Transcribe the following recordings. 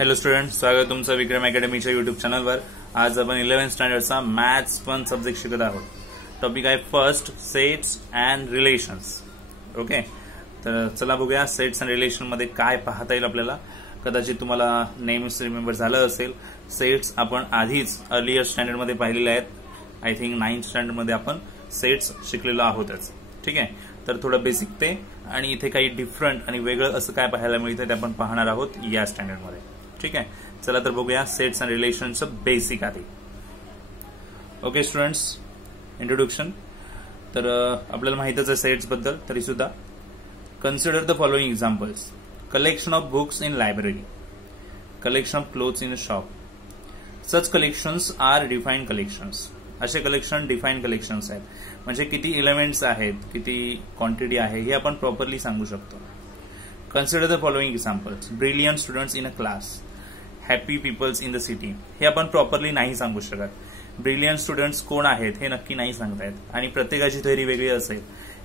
Hello student, स्वागत तुमचं विक्रम अकॅडमीच्या YouTube चॅनलवर। आज आपण 11th स्टँडर्डचा मॅथ्स पण सब्जेक्ट शिकत आहोत। टॉपिक आहे first sets and relations. Okay, तर चला बघूया सेट्स अँड रिलेशन मध्ये काय पाहता येईल आपल्याला। कदाचित तुम्हाला नेम्स रिमेंबर झालं असेल। सेट्स आपण आधीच अर्लियर स्टँडर्ड मध्ये पाहिलेले आहेत। आय थिंक 9th स्टँडर्ड मध्ये आपण सेट्स शिकलेलो आहोतच। ठीक आहे, तर थोडं बेसिक ते आणि इथे काही डिफरंट आणि वेगळं असं काय पाहायला मिळतं ते आपण पाहणार आहोत या स्टँडर्ड मध्ये। ठीक आहे, चला तर बघूया सेट्स अँड रिलेशनचं बेसिक आधी। Okay students, introduction. तर आपल्याला माहितच आहे सेट्स बद्दल, तरी सुद्धा consider the following examples. Collection of books in library, collection of clothes in a shop. Such collections are defined collections. असे कलेक्शन डिफाइंड कलेक्शन्स आहेत, म्हणजे किती एलिमेंट्स आहेत, किती क्वांटिटी आहे हे आपण प्रॉपरली सांगू शकतो। Consider the following examples. Brilliant students in a class, happy peoples in the city. हे आपण प्रॉपरली नाही सांगू शकत। ब्रिलियंट स्टुडंट्स कोण आहेत हे नक्की नाही सांगता येत आणि प्रत्येकाची थेअरी वेगळी असेल।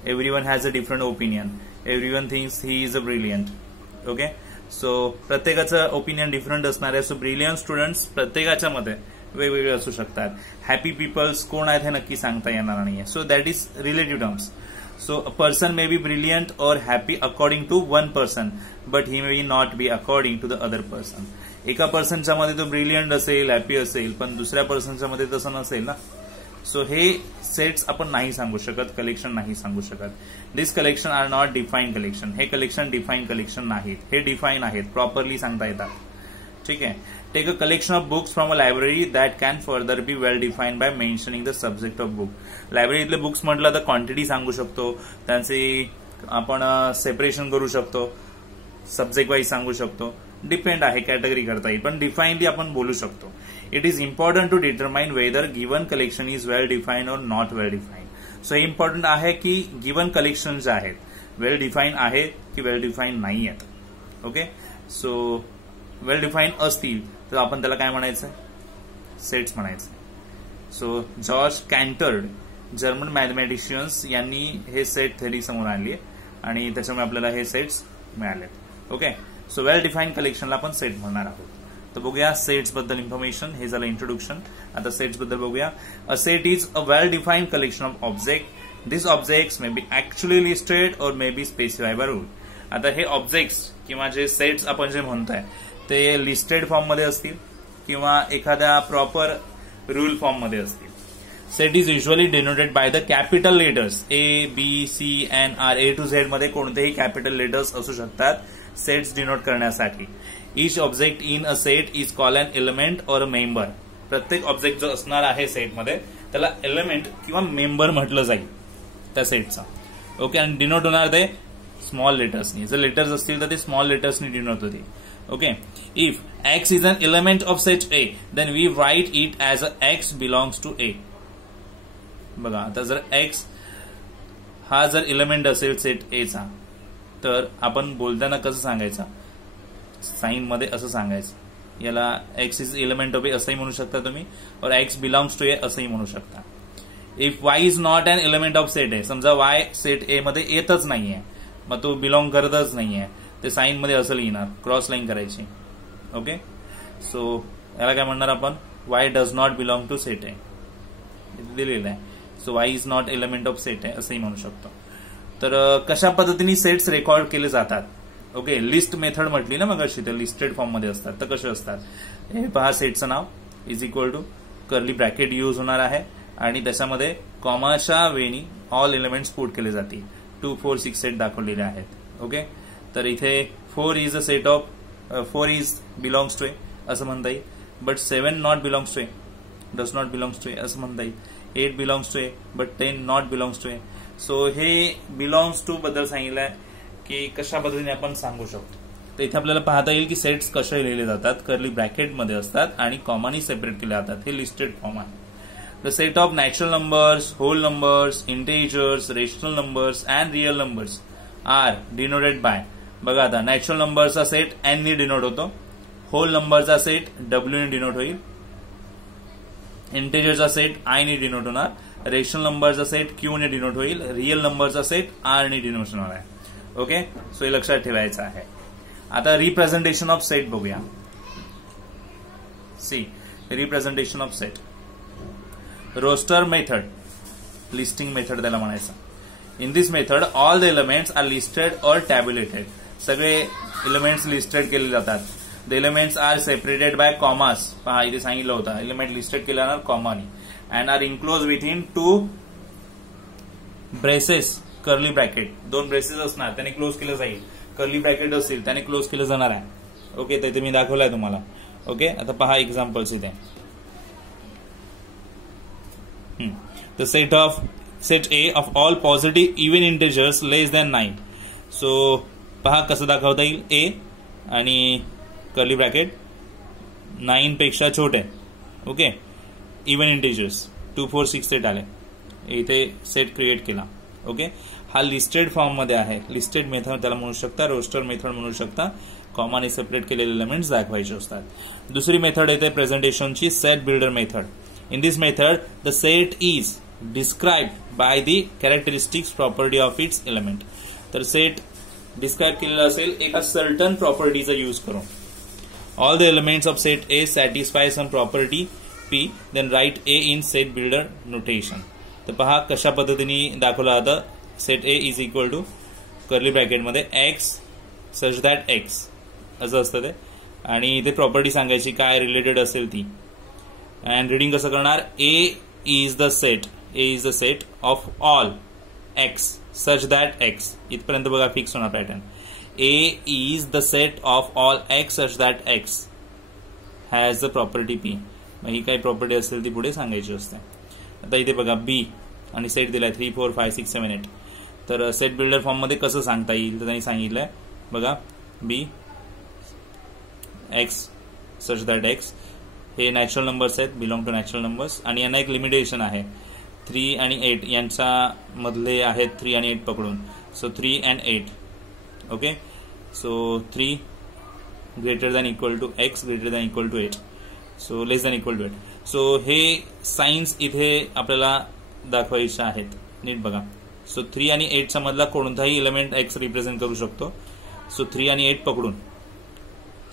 Everyone has a different opinion, everyone thinks he is a brilliant. Okay, so प्रत्येकाचं ओपिनियन डिफरंट असणार आहे। सो ब्रिलियंट स्टुडंट्स प्रत्येकाच्या मध्ये वेगवेगळे असू शकतात। हॅपी पीपल्स कोण आहेत हे नक्की सांगता येणार नाहीये। So that is relative terms. So a person may be brilliant or happy according to one person, but he may not be according to the other person. एका पर्सनच्या मध्ये तो ब्रिलियंट असेल, हॅपी असेल, पण दुसऱ्या पर्सनच्या मध्ये तसं नसेल ना। सो हे सेट्स आपण नाही सांगू शकत, कलेक्शन नाही सांगू शकत। This collection are not define collection. हे कलेक्शन डिफाईन कलेक्शन नाहीत, हे डिफाईन आहेत, प्रॉपरली सांगता येतात। ठीक आहे, take a collection of books from a library that can further be well defined by mentioning the subject of book. लायब्ररीतले books म्हटलं तर क्वांटिटी सांगू शकतो, त्यांची आपण सेपरेशन करू शकतो, सब्जेक्ट वाईज सांगू शकतो। डिपेंड आहे, कॅटेगरी करता येईल, पण डिफाईनली आपण बोलू शकतो। It is important to determine whether given collection is well defined और नॉट वेल डिफाईन्ड। सो हे इम्पॉर्टंट आहे की गिवन कलेक्शन जे आहेत वेल डिफाईन आहेत की वेल डिफाईन नाही आहेत। ओके, सो वेल डिफाईन असतील तर आपण त्याला काय म्हणायचं, सेट्स म्हणायचं। सो जॉर्ज कॅन्टर्ड, जर्मन मॅथमॅटिशियन्स, यांनी हे सेट थेअरी समोर आणली आहे आणि त्याच्यामुळे आपल्याला हे सेट्स मिळाले। ओके, सो वेल डिफाईन कलेक्शनला आपण सेट म्हणणार आहोत। तर बघूया सेट्स बद्दल इन्फॉर्मेशन। हे झालं इंट्रोडक्शन। आता सेट्स बद्दल बघूया। A set is a well defined collection of object. This objects may be actually listed or may be specified by rule. आता हे ऑब्जेक्ट्स किंवा जे सेट्स आपण जे म्हणतोय ते लिस्टेड फॉर्म मध्ये असतील किंवा एखाद्या प्रॉपर रूल फॉर्म मध्ये असतील। Set is usually denoted by the capital letters A, B, C, N, R, A to Z मध्ये कोणतेही कॅपिटल लेटर्स असू शकतात सेट्स डिनोट करण्यासाठी। Each object in a set is called an element or a member. प्रत्येक object जो असणार आहे सेटमध्ये त्याला एलिमेंट किंवा मेंबर म्हटलं जाईल त्या सेटचा। ओके, आणि डिनोट होणार ते स्मॉल लेटर्सनी। जर लेटर्स असतील तर ते स्मॉल लेटर्सनी डिनोट होते। Okay, if X is an element of set A, then we write it as a X belongs to A. बघा, आता जर X हा जर एलिमेंट असेल सेट A चा, तर आपण बोलताना कसं सांगायचं, साइन मध्ये असं सांगायचं। याला X is element of A असंही म्हणू शकता तुम्ही, और X बिलॉंग्स टू A असंही म्हणू शकता। If Y is not an element of set A, समजा Y सेट A मध्ये येतच नाहीये, मग तो बिलॉंग करतच नाहीये, ते साइन मध्ये असं लिहिणार, क्रॉस लाईन करायची। ओके, सो याला काय म्हणणार आपण, Y does not belong to set आहे दिलेलं आहे। So Y is not element of set आहे असंही म्हणू शकतो। तर कशा पद्धतीने सेट्स रेकॉर्ड केले जातात। ओके, लिस्ट मेथड म्हटली ना मग अशी, तर लिस्टेड फॉर्म मध्ये असतात। तर कसे असतात हे पहा। सेटचं नाव is equal to curly bracket use होणार आहे आणि त्याच्यामध्ये कॉमाच्या वेळी ऑल एलिमेंट्स पुट केले जातील। 2, 4, 6 सेट दाखवलेले आहेत। ओके, तर इथे 4 is a set of 4 is belongs to A असं म्हणता येईल, but 7 not belongs to A, does not belongs to A असं म्हणता येईल। 8 belongs to A but 10 not belongs to A. So हे बिलॉंग्स टू बद्दल सांगितलंय की कशा पद्धतीने आपण सांगू शकतो। तर इथे आपल्याला पाहता येईल की सेट्स कसे लिहिले जातात, कर्ली ब्रॅकेट मध्ये असतात आणि कॉमानी सेपरेट केले जातात। हे लिस्टेड फॉर्म आहे। The set of natural numbers, whole numbers, integers, rational numbers and real numbers are denoted by, बघा आता नॅचरल नंबरचा सेट एन नी डिनोट होतो, होल नंबरचा सेट डब्ल्यू ने डिनोट होईल, इंटिजरचा सेट आय ने डिनोट होणार, रेशनल नंबरचा सेट क्यू ने डिनोट होईल, रिअल नंबरचा सेट आर ने डिनोट होणार आहे। ओके, सो हे लक्षात ठेवायचं आहे। आता रिप्रेझेंटेशन ऑफ सेट बघूया। See representation of set. Roster method, listing method त्याला म्हणायचं. In this method all the elements are listed or tabulated. सगळे एलिमेंट्स लिस्टेड केले जातात. The elements are separated by commas. पहा इथे सांगितलं होतं एलिमेंट लिस्टेड केल्यानंतर कॉमानी. And are enclose within 2 braces curly bracket. 2 braces असणार त्याने क्लोज केलं जाईल. कर्ली ब्रॅकेट असतील त्याने क्लोज केलं जाणार आहे. ओके, तर इथे मी दाखवलंय तुम्हाला. ओके, आता पहा एक्झाम्पल्स इथे. The set A of all positive even integers less than 9. So पहा कसं दाखवता येईल. A आणि कर्ली ब्रॅकेट 9 पेक्षा छोटे. ओके, इवन इंटिजर्स 2 4 6 सेट आले. इथे सेट क्रिएट केला. ओके, हा लिस्टेड फॉर्म मध्ये आहे. लिस्टेड मेथड त्याला म्हणू शकता, रोस्टर मेथड म्हणू शकता. कॉमाने सेपरेट केलेले एलिमेंट्स दाखवायचे असतात. दुसरी मेथड येते प्रेझेंटेशनची, set builder method. In this method, the set is described by the characteristics property of its element. तर सेट डिस्क्राइब केलेला असेल एका सर्टन प्रॉपर्टीचा यूज करून. All the elements of set A satisfy some property P, then write A in set builder notation. तर पहा कशा पद्धतीने दाखवला आता. Set A is equal to curly bracket मध्ये x such that x असं असतं ते. आणि इथे प्रॉपर्टी सांगायची काय रिलेटेड असेल ती. अँड रिडिंग कसं करणार. A is the set of all x such that x. इथपर्यंत बघा फिक्स होणार pattern. A is the set of all x such that x has the property P. मग ही काही प्रॉपर्टी असेल ती पुढे सांगायची असते. आता इथे बघा B आणि सेट दिलाय 3 4 5 6 7 8. तर सेट बिल्डर फॉर्म मध्ये कसं सांगता येईल तर त्यांनी सांगितलंय बघा. B x such that x हे नॅचरल नंबर्स आहेत, बिलॉंग टू नॅचरल नंबर्स. आणि यांना एक लिमिटेशन आहे. 3 आणि 8 यांच्या मधले आहेत 3 आणि 8 पकडून. So 3 and 8. Okay, so 3 greater than equal to x greater than equal to 8. So less than equal to 8. So हे साइन्स इथे आपल्याला दाखवायचे आहेत. नीट बघा. सो 3 आणि 8च्या मधला कोणताही एलिमेंट x रिप्रेझेंट करू शकतो. सो 3 आणि 8 पकडून.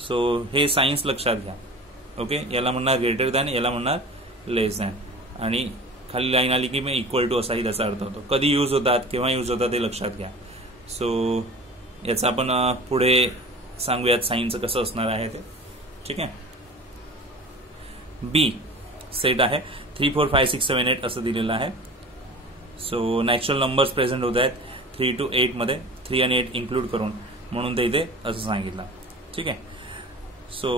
सो हे साइन्स लक्षात घ्या. ओके, याला म्हणणार ग्रेटर दॅन, याला म्हणणार लेस दॅन. आणि खाली लाईन आली की मी इक्वल टू असाही त्याचा अर्थ होतो. कधी यूज होतात, केव्हा यूज होतात ते लक्षात घ्या. सो याचं आपण पुढे सांगूयात साइनचं कसं असणार आहे ते. ठीक आहे. बी सेट आहे 3 4 5 6 7 8 असं दिलेलं आहे. सो नॅचरल नंबर्स प्रेझेंट होत आहेत 3 to 8 मध्ये. 3 आणि 8 इन्क्लूड करून, म्हणून ते इथे असं सांगितलं. ठीक आहे. So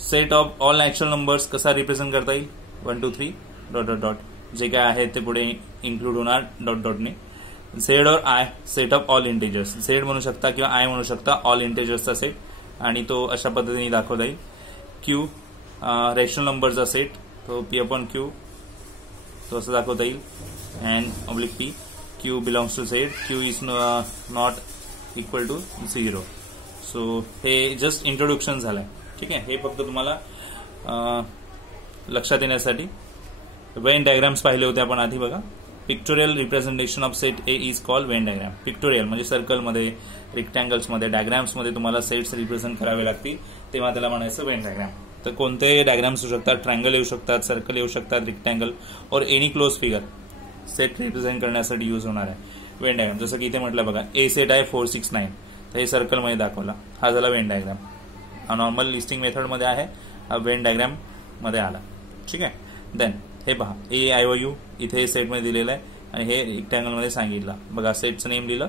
set of all natural numbers कसा रिप्रेझेंट करता येईल. 1 2 3 डॉट डॉट डॉट जे काय आहे ते पुढे इन्क्लूड होणार डॉट डॉटने. Z or I set of all integers. Z म्हणू शकता किंवा आय म्हणू शकता. ऑल इंटेजर्सचा सेट. आणि तो अशा पद्धतीने दाखवता येईल. क्यू रॅशनल नंबरचा सेट, तो पी अपॉन क्यू तो असं दाखवता येईल. And oblique P Q belongs to Z. Q is not equal to 0. So हे जस्ट इंट्रोडक्शन झालंय. ठीक आहे. हे फक्त तुम्हाला लक्षात येण्यासाठी. वेन डायग्राम्स पाहिले होते आपण आधी बघा. Pictorial representation of set A is called Venn diagram. Pictorial म्हणजे सर्कलमध्ये, रेक्टँगल्समध्ये, डायग्राम्समध्ये तुम्हाला सेट्स रिप्रेझेंट करावे लागतील तेव्हा त्याला म्हणायचं वेन डायग्राम. तर कोणते डायग्राम्स येऊ शकतात. ट्रायंगल येऊ शकतात, सर्कल येऊ शकतात, रेक्टँगल और any close figure set represent करण्यासाठी यूज होणार आहे वेन डायग्राम. जसं की इथे म्हटलं बघा ए सेट आहे 4 6 9. तर हे सर्कलमध्ये दाखवला. हा झाला वेन डायग्राम. हा नॉर्मल लिस्टिंग मेथडमध्ये आहे, हा वेन डायग्राम मध्ये आला. ठीक आहे. देन हे पहा AIOU इथे सेटमध्ये दिलेलं आहे आणि हे रेक्टँगलमध्ये सांगितलं बघा. सेटचं नेम दिलं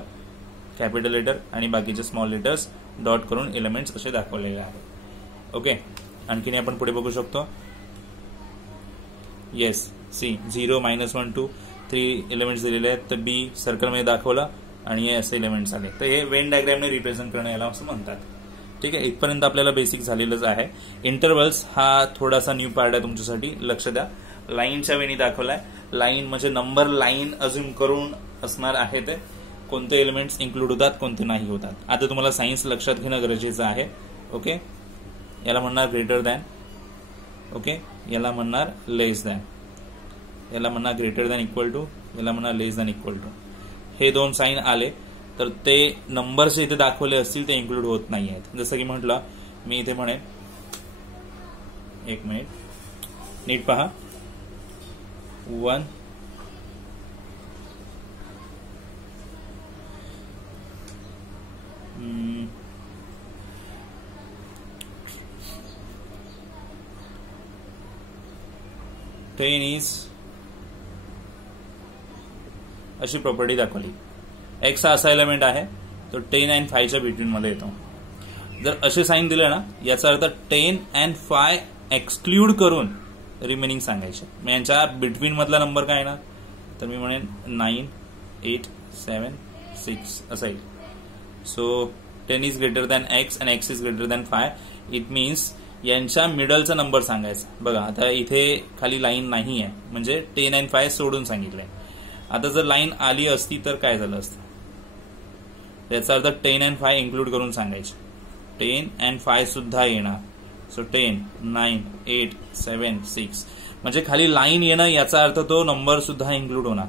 कॅपिटल लेटर आणि बाकीचे स्मॉल लेटर्स डॉट करून एलिमेंट्स असे दाखवलेले आहेत. ओके. आणखीन आपण पुढे बघू शकतो. येस सी 0 -1 2 3 एलिमेंट्स दिलेले आहेत. तर बी सर्कलमध्ये दाखवला आणि हे असे एलिमेंट्स आले. तर हे वेन डायग्रामने रिप्रेझेंट करणं याला असं म्हणतात. ठीक आहे. इथपर्यंत आपल्याला बेसिक झालेलंच आहे. इंटरव्हल्स हा थोडासा न्यू पार्ट आहे तुमच्यासाठी. लक्ष द्या. लाईनच्या वेळी दाखवलाय. लाईन म्हणजे नंबर लाईन अज्युम करून असणार आहे ते कोणते एलिमेंट्स इन्क्लूड होतात, कोणते नाही होतात. आता तुम्हाला सायन्स लक्षात घेणं गरजेचं आहे. ओके. याला म्हणणार ग्रेटर दॅन. ओके. याला म्हणणार लेस दॅन. याला म्हणणार ग्रेटर दॅन इक्वल टू. याला म्हणणार लेस दॅन इक्वल टू. हे 2 साईन आले तर ते नंबर्स इथे दाखवले असतील ते इन्क्लूड होत नाही आहेत. जसं की म्हटलं मी इथे म्हणेन एक मिनिट नीट पहा 1 10 इज अशी प्रॉपर्टी दाखवली. एक्स हा असा एलिमेंट आहे तो 10 आणि 5 च्या बिटवीन मध्ये येतो. जर असे साईन दिले ना याचा अर्थ 10 and 5 एक्सक्लूड करून रिमेनिंग सांगायचे. मग यांच्या बिटवीन मधला नंबर काय ना तर मी म्हणेन 9, 8, 7, 6 असा येईल. So 10 is greater than X आणि X is greater than 5. It means यांच्या मिडलचा नंबर सांगायचा. बघा आता इथे खाली लाईन नाही आहे म्हणजे 10 and 5 सोडून सांगितलंय. आता जर लाईन आली असती तर काय झालं असतं याचा अर्थ 10 and 5 इन्क्लूड करून सांगायचे. 10 and 5 सुद्धा येणार. सो 10, 9, 8, 7, 6 म्हणजे खाली लाईन येणं याचा अर्थ तो नंबर सुद्धा इन्क्लूड होणार.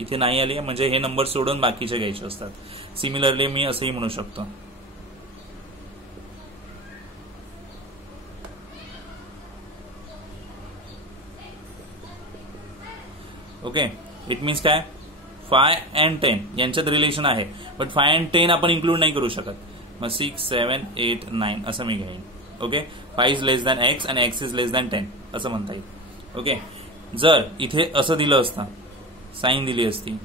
इथे नाही आली म्हणजे हे नंबर सोडून बाकीचे घ्यायचे असतात. सिमिलरली मी असंही म्हणू शकतो. ओके इट मीन्स काय 5 and 10 यांच्यात रिलेशन आहे बट 5 and 10 आपण इन्क्लूड नाही करू शकत. मग 6, 7, 8, 9 असं मी घेईन. Okay 5 is less than X आणि एक्स इज लेस दॅन 10 असं म्हणता येईल. ओके जर इथे असं दिलं असतं साईन दिली असती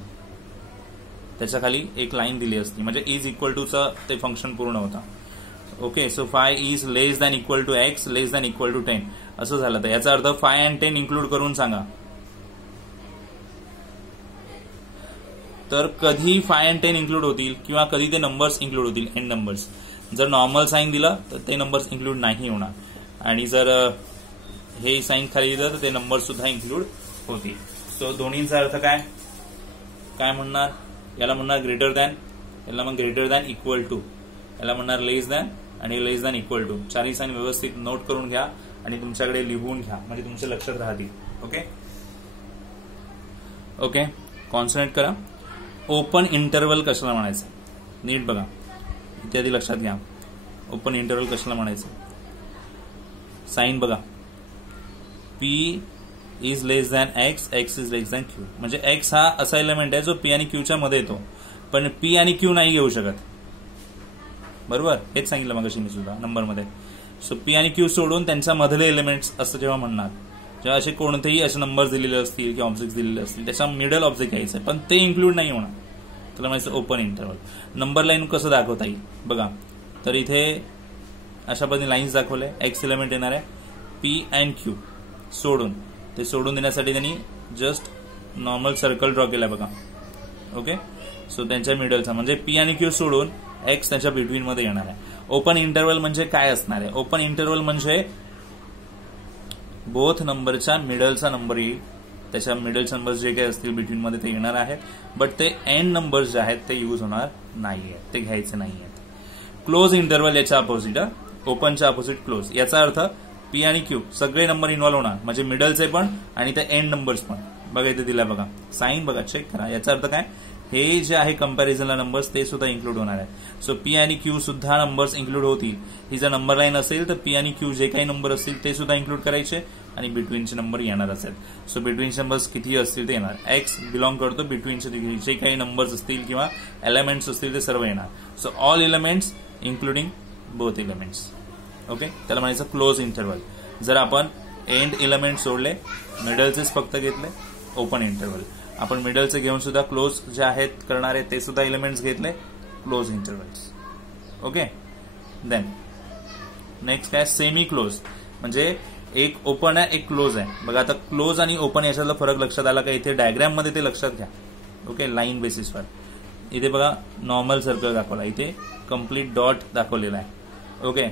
त्याच्या खाली एक लाईन दिली असती म्हणजे इज इक्वल टू चं ते फंक्शन पूर्ण होतं. Okay so 5 is less than equal to x less than equal to 10 असं झालं तर याचा अर्थ 5 and 10 इन्क्लूड करून सांगा. तर कधी 5 and 10 इन्क्लूड होतील किंवा कधी ते नंबर्स इन्क्लूड होतील एंड नंबर्स. जर नॉर्मल साईन दिलं तर ते नंबर्स इन्क्लूड नाही होणार आणि जर हे साईन खाली दिलं तर ते नंबर सुद्धा इन्क्लूड होतील. सो दोन्हीचा अर्थ काय काय म्हणणार याला म्हणणार ग्रेटर दॅन याला मग ग्रेटर दॅन इक्वल टू याला म्हणणार लेस दॅन आणि लेस दॅन इक्वल टू. चारही साईन व्यवस्थित नोट करून घ्या आणि तुमच्याकडे लिहून घ्या म्हणजे तुमच्या लक्षात राहतील. ओके ओके कॉन्सन्ट्रेट करा. ओपन इंटरवल कशाला म्हणायचं नीट बघा इत्यादी लक्षात घ्या. ओपन इंटरवल कशाला म्हणायचं साईन बघा P is less than x x is less than Q म्हणजे एक्स हा असा एलिमेंट आहे जो पी आणि क्यूच्या मध्ये येतो पण पी आणि क्यू नाही घेऊ शकत. बरोबर हेच सांगितलं मगाशी मी सुद्धा नंबरमध्ये. सो पी आणि क्यू सोडून त्यांच्या मधले एलिमेंट्स असं जेव्हा म्हणणार जेव्हा असे कोणतेही असे नंबर दिलेले असतील किंवा ऑब्जेक्ट दिलेले असतील त्याचा मिडल ऑब्जेक्ट घ्यायचं पण ते इन्क्लूड नाही होणार. त्याला म्हणायचं ओपन इंटरवल. नंबर लाईन कसं दाखवता येईल बघा तर इथे अशा पद्धतीने लाईन्स दाखवले. एक्स एलिमेंट येणार आहे पी अँड क्यू सोडून ते सोडून देण्यासाठी त्यांनी जस्ट नॉर्मल सर्कल ड्रॉ केला बघा. ओके सो त्यांच्या मिडलचा म्हणजे पी आणि क्यू सोडून एक्स त्याच्या बिटवीन मध्ये येणार आहे. ओपन इंटरवल म्हणजे काय असणार आहे ओपन इंटरवल म्हणजे बोथ नंबरच्या मिडलचा नंबर येईल. त्याच्या मिडलचे नंबर्स जे काही असतील बिटवीन मध्ये ते येणार आहेत बट ते एंड नंबर्स जे आहेत ते यूज होणार नाहीये ते घ्यायचे नाहीयेत. क्लोज इंटरवल याच्या अपोजिट ओपनच्या अपोजिट क्लोज याचा अर्थ पी आणि क्यू सगळे नंबर इन्व्हॉल्व होणार म्हणजे मिडलचे पण आणि ते एंड नंबर्स पण. बघा इथे दिला बघा साईन बघा चेक करा. याचा अर्थ काय हे जे आहे कंपॅरिझनला नंबर्स ते सुद्धा इन्क्लूड होणार आहे. सो पी आणि क्यू सुद्धा नंबर्स इन्क्लूड होतील. ही जर नंबर लाईन असेल तर पी आणि क्यू जे काही नंबर असतील ते सुद्धा इन्क्लूड करायचे आणि बिटवीनचे नंबर येणार असेल. सो बिटवीनचे नंबर्स किती असतील ते येणार. एक्स बिलॉंग करतो बिटवीनचे जे काही नंबर्स असतील किंवा एलिमेंट्स असतील ते सर्व येणार. So all elements including both elements. Okay त्याला म्हणायचं क्लोज इंटरवल. जर आपण एंड एलिमेंट सोडले मिडलचेच फक्त घेतले ओपन इंटरवल. आपण मिडलचे घेऊन सुद्धा क्लोज जे आहेत करणारे ते सुद्धा एलिमेंट्स घेतले close intervals. Okay then next काय सेमी क्लोज म्हणजे एक ओपन आहे एक क्लोज आहे. बघा आता क्लोज आणि ओपन याच्यातला फरक लक्षात आला का इथे डायग्राम मध्ये ते लक्षात घ्या. ओके लाईन बेसिसवर इथे बघा नॉर्मल सर्कल दाखवला इथे कम्प्लीट डॉट दाखवलेला आहे. ओके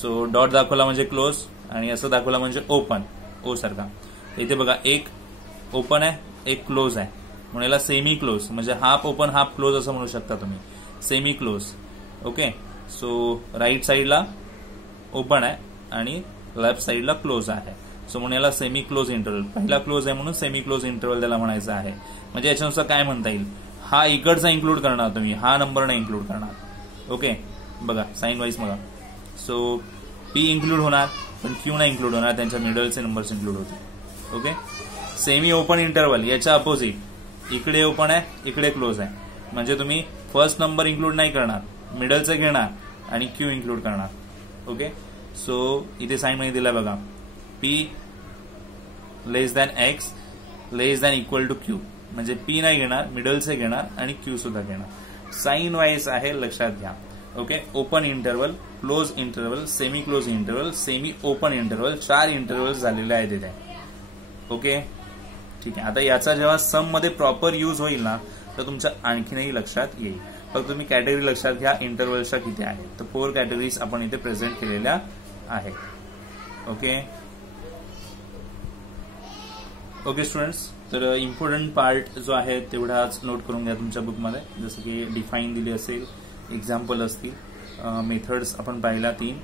सो डॉट दाखवला म्हणजे क्लोज आणि असं दाखवला म्हणजे ओपन ओ सारखा. इथे बघा एक ओपन आहे एक क्लोज आहे म्हणून याला सेमी क्लोज म्हणजे हाफ ओपन हाफ क्लोज असं म्हणू शकता तुम्ही semi close. Okay so right साईडला ओपन आहे आणि लेफ्ट साईडला क्लोज आहे सो म्हणून याला सेमी क्लोज इंटरवल. पहिला क्लोज आहे म्हणून सेमी क्लोज इंटरवल त्याला म्हणायचं आहे. म्हणजे याच्यानुसार काय म्हणता येईल हा इकडचा इन्क्लूड करणार तुम्ही हा नंबर नाही इन्क्लूड करणार. ओके बघा साईन वाईज बघा. सो पी इन्क्लूड होणार पण क्यू नाही इन्क्लूड होणार, त्यांच्या मिडलचे नंबर्स इन्क्लूड होतील. ओके. सेमी ओपन इंटरव्हल याच्या अपोजिट, इकडे ओपन आहे इकडे क्लोज आहे, म्हणजे तुम्ही फर्स्ट नंबर इन्क्लूड नाही करणार, मिडलचं घेणार आणि क्यू इन्क्लूड करणार. ओके. सो इथे साइन मध्ये दिला बघा, p less than x less than equal to q, म्हणजे पी नाही घेणार, मिडलचे घेणार आणि क्यू सुद्धा घेणार. साइन वाईज आहे, लक्षात घ्या. Okay. Open interval, close interval, semi close interval, semi open interval, 4 interval झालेले आहेत इथे. ओके. ठीक आहे. आता याचा जेव्हा सम मध्ये प्रॉपर यूज होईल ना, तर तुमच्या आणखीनही लक्षात येईल. फक्त तुम्ही कॅटेगरी लक्षात घ्या इंटरव्हलच्या किती आहेत. तर 4 कॅटेगरीज आपण इथे प्रेझेंट केलेल्या आहेत. ओके. ओके स्टुडंट्स, तर इम्पॉर्टंट पार्ट जो आहे तेवढाच नोट करून घ्या तुमच्या बुकमध्ये. जसं की डिफाईन दिली असेल, एक्झाम्पल असतील, मेथड्स आपण पाहिला 3,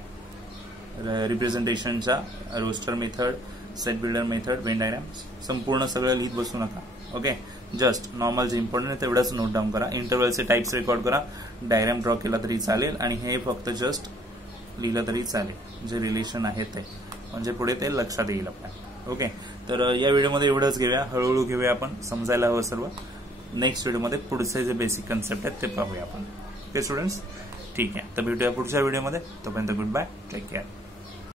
रिप्रेझेंटेशनच्या, roster method, set builder method, Venn diagram, संपूर्ण सगळं लिहित बसू नका. ओके. जस्ट नॉर्मल जे इम्पॉर्टंट आहे तेवढंच नोट डाऊन करा. इंटरव्हलचे टाइप्स रेकॉर्ड करा, डायग्राम ड्रॉ केला तरी चालेल आणि हे फक्त जस्ट लिहिलं तरी चालेल, जे रिलेशन आहे ते, म्हणजे पुढे ते लक्षात येईल आपल्या. ओके. तर या व्हिडिओमध्ये एवढंच घेऊया, हळूहळू घेऊया आपण, समजायला हवं सर्व. नेक्स्ट व्हिडिओमध्ये पुढचे जे बेसिक कन्सेप्ट आहेत ते पाहूया आपण. ओके स्टुडंट्स, ठीक आहे. तर भेटूया पुढच्या व्हिडिओमध्ये. तोपर्यंत गुड बाय, टेक केअर.